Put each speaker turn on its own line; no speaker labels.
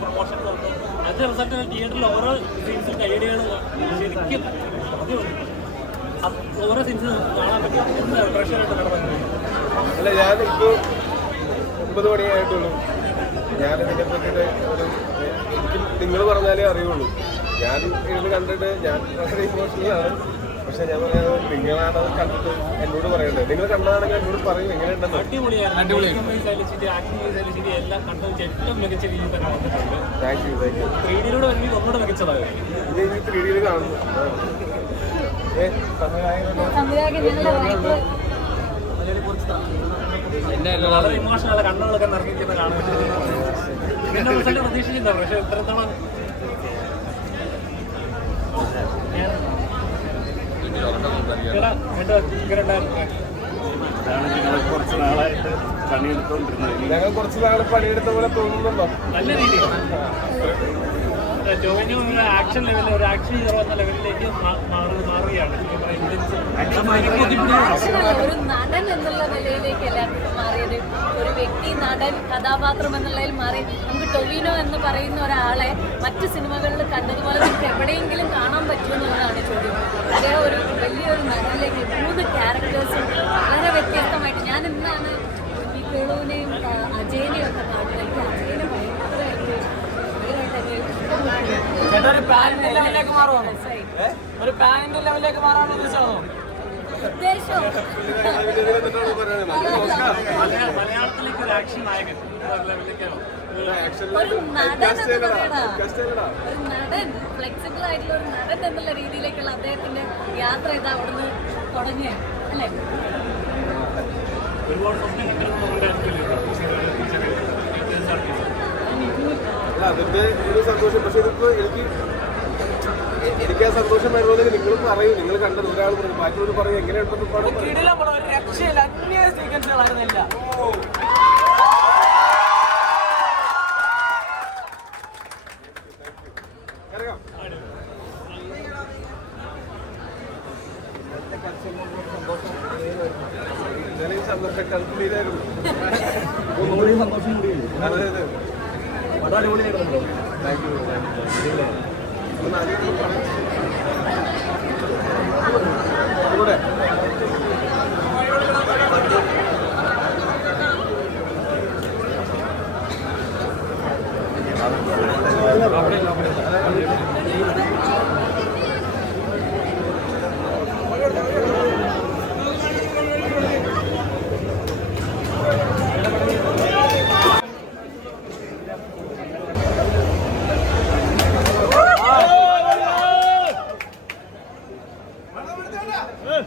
promotion result തിയേറ്ററിൽ ഓരോ സീൻസും കൈയടികൾ ശരിക്കും. അത് ഓരോ സീൻസും കാണാൻ പറ്റും പ്രഷറായിട്ട് കിടന്നത്?
അല്ല ഞാനിപ്പോ ഒമ്പത് മണിയായിട്ടുള്ളൂ. ഞാൻ ഇതിനെ പറ്റിയിട്ട് ഒരു എനിക്ക് നിങ്ങൾ പറഞ്ഞാലേ അറിയുള്ളൂ. ഞാൻ ഇരുന്ന് കണ്ടിട്ട് ഞാൻ വളരെ ഇമോഷണലാണ് പക്ഷെ ഞാൻ പറയാം നിങ്ങളാണ് അത് കണ്ടിട്ട് എന്നോട് പറയേണ്ടത് നിങ്ങൾ കണ്ടതാണെങ്കിൽ എന്നോട് പറയും എങ്ങനെയുണ്ടെന്ന്. താങ്ക് യു താങ്ക് ഇത് ഇനി ത്രീ ഡിയിൽ കാണുന്നു.
സംവിധായകൻ
വളരെ ഇമോഷണൽ കണ്ണുകളൊക്കെ നിറഞ്ഞിരിക്കുന്ന കാണാൻ ഇതിന്റെ റിസൾട്ട് പ്രതീക്ഷിച്ചിട്ടുണ്ടാവും പക്ഷെ ഇത്രത്തോളം
കുറച്ച് നാളായിട്ട് പണിയെടുത്തോണ്ടിരുന്നത്.
ഞങ്ങൾ കുറച്ച് നാൾ പണിയെടുത്ത പോലെ തോന്നുന്നുണ്ടോ?
നല്ല രീതിയിൽ. ടോവിനോ ആക്ഷൻ ലെവലിൽ ഒരു ആക്ഷൻ ഹീറോ എന്ന ലെവലിലേക്ക് മാ- മാറി മാറുകയാണ് ഈ പറയുന്ന intense.
ആക്ഷനല്ല, ഒരു നടൻ എന്നുള്ള നിലയിലേക്ക് എല്ലാവർക്കും മാറിയത്. ഒരു വ്യക്തി നടൻ കഥാപാത്രം എന്നുള്ളതിൽ മാറി. നമുക്ക് ടൊവിനോ എന്ന് പറയുന്ന ഒരാളെ മറ്റു സിനിമകളിൽ കണ്ടതുപോലെ നമുക്ക് എവിടെയെങ്കിലും കാണാൻ പറ്റുമെന്നുള്ളതാണ് ചോദ്യം. അദ്ദേഹം ഒരു വലിയൊരു നടനിലേക്ക് മൂന്ന് ക്യാരക്ടേഴ്സും വളരെ വ്യത്യസ്തമായിട്ട് ഞാൻ ഇന്നാണ് ഈ കേളുവിനെയും അജയനെയും ഒക്കെ കാണുന്നത്. എനിക്ക് അജയനെ ഭയങ്കരമായിട്ട് ഭയങ്കരമായിട്ട് അങ്ങ്
ഒരു പാനിന്റെ ലെവലിലേക്ക് മാറുവാണോ? ഒരു പാനിന്റെ ലെവലിലേക്ക് മാറാനുള്ള ഉദ്ദേശമാണോ?
മലയാളത്തിലേക്ക് ഒരു ആക്ഷൻ നായകൻ ഒരു
നടൻ. ഒരു നടൻ ഫ്ലെക്സിബിൾ ആയിട്ടുള്ള ഒരു നടൻ എന്നുള്ള രീതിയിലേക്കുള്ള അദ്ദേഹത്തിന്റെ യാത്ര ഇത് അവിടുന്ന് തുടങ്ങിയ. അല്ലേ?
ഒരുപാട് സ്വപ്നം കണ്ടിരുന്ന
അതിന്റെ ഒരു സന്തോഷം. പക്ഷെ ഇതിപ്പോ എനിക്ക് സന്തോഷം വരുന്നതെങ്കിൽ നിങ്ങൾ പറയും. നിങ്ങൾ കണ്ടത് ഒരാൾ പറയും ബാക്കിയൊരു പറയും. എങ്ങനെയുണ്ടെന്ന് ഈ സന്തോഷം
കൂടി
അതെ അതെ.
പടം അടിപൊളിയായിരുന്നല്ലോ
thank you Gracias. Vamos a meterla.